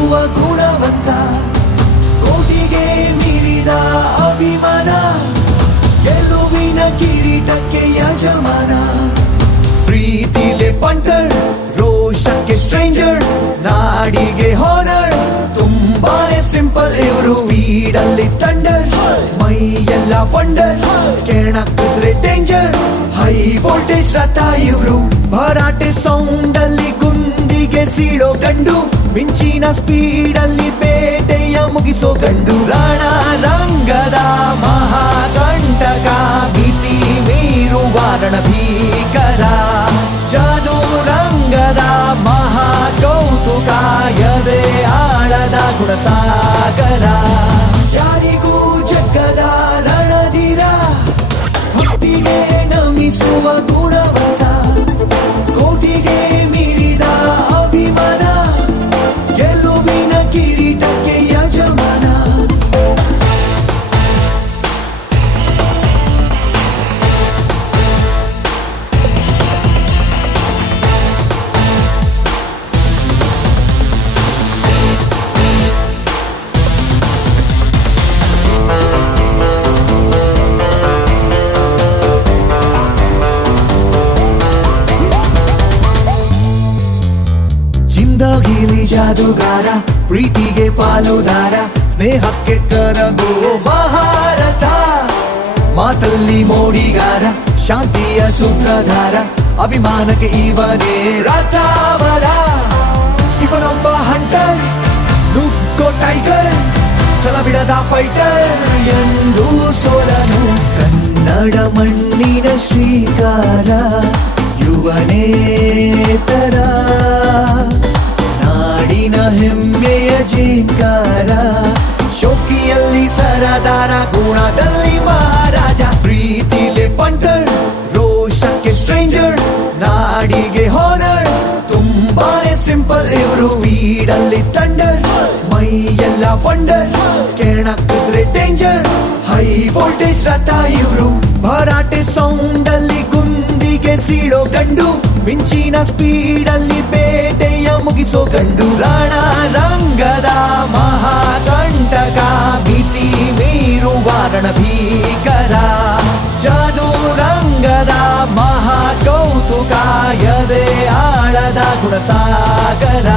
ನಮಿಸುವ ಗುಣವಂತ, ಕೋಟಿಗೆ ಮೀರಿದ ಅಭಿಮಾನ, ಗೆಲುವಿನ ಕಿರೀಟಕ್ಕೆ ಯಜಮಾನ. ಪ್ರೀತಿಲೆ ಪಂಟರ್, ರೋಷಕ್ಕೆ ಸ್ಟ್ರೇಂಜರ್, ನಾಡಿಗೆ ಹಾನರ್, ತುಂಬಾನೇ ಸಿಂಪಲ್ ಇವರು. ಸ್ಪೀಡಲ್ಲಿ ಥಂಡರ್, ಮೈಯೆಲ್ಲ ವಂಡರ್, ಕೆಣಕಿದ್ರೆ ಡೇಂಜರ್, ಹೈ ವೋಲ್ಟೇಜ್ ರಥ ಇವರು. ಭರಾಟೆ ಸೌಂಡ್ ಅಲ್ಲಿ ಗುಂಡಿಗೆ ಸೀಳೋ ಗಂಡು, ಮಿಂಚಿನ ಸ್ಪೀಡಲ್ಲಿ ಬೇಟೆಯ ಮುಗಿಸೋ ಗಂಡು. ರಾಣ ರಂಗದ ಮಹಾಕಂಟಕ, ಮಿತಿ ಮೀರುವ ರಣಭೀಕರ, ಜಾದು ರಂಗದ ಮಹಾಕೌತುಕ, ಎದೆ ಆಳದ ಗುಣಸಾಗರ. ಯಾರಿಗೂ ಜಗ್ಗದ ರಣಧೀರ, ಭಕ್ತಿಗೆ ನಮಿಸುವ ಗುಣವಂತ, ಕೋಟಿಗೆ ಮೀರಿದ ಅಭಿಮಾನ, ಗೆಲುವಿನ ಕಿರೀಟಕ್ಕೆ ಯಜಮಾನ. ಜಿಂದಗಿಲಿ ಜಾದುಗಾರ, ಪ್ರೀತಿಗೆ ಪಾಲುದಾರ, ಸ್ನೇಹಕ್ಕೆ ಕರಗೋ ಮಹಾರಥ, ಮಾತಲ್ಲಿ ಮೋಡಿಗಾರ, ಶಾಂತಿಯ ಸೂತ್ರಧಾರ, ಅಭಿಮಾನಕ್ಕೆ ಇವನೇ ರಥಾವರ. ಇವನೊಬ್ಬ ಹಂಟರ್, ನುಗ್ಗೋ ಟೈಗರ್, ಛಲ ಬಿಡದ ಫೈಟರ್, ಎಂದು ಸೋಲನು. ಕನ್ನಡ ಮಣ್ಣಿನ ಶ್ರೀಕಾರ, ಯುವನೇ ತರ, ನಾಡಿನ ಹೆಮ್ಮೆಯ ಜೀಂಕಾರ, ಶೋಕಿಯಲ್ಲಿ ಸರದಾರ, ಗುಣದಲ್ಲಿ ಮಹಾರಾಜ. ಪ್ರೀತಿಲೆ ಪಂಟರ್, ರೋಷಕ್ಕೆ ಸ್ಟ್ರೇಂಜರ್, ನಾಡಿಗೆ ಹಾನರ್, ತುಂಬಾನೇ ಸಿಂಪಲ್ ಇವರು. ಸ್ಪೀಡಲ್ಲಿ ಥಂಡರ್, ಮೈಯೆಲ್ಲ ವಂಡರ್, ಕೆಣಕಿದ್ರೆ ಡೇಂಜರ್, ಹೈ ವೋಲ್ಟೇಜ್ ರಥ ಇವರು. ಭರಾಟೆ ಸೌಂಡ್ ಅಲ್ಲಿ ಗುಂಡಿಗೆ ಸೀಳೋ ಗಂಡು, ಮಿಂಚಿನ ಸ್ಪೀಡಲ್ಲಿ ಬೇಟೆಯ ಮುಗಿಸೋ ಗಂಡು. ರಾಣ ರಂಗದ ಮಹಾಕಂಟಕ, ಮಿತಿ ಮೀರುವ ರಣಭೀಕರ, ಜಾದು ರಂಗದ ಮಹಾಕೌತುಕ, ಎದೆ ಆಳದ ಗುಣಸಾಗರ.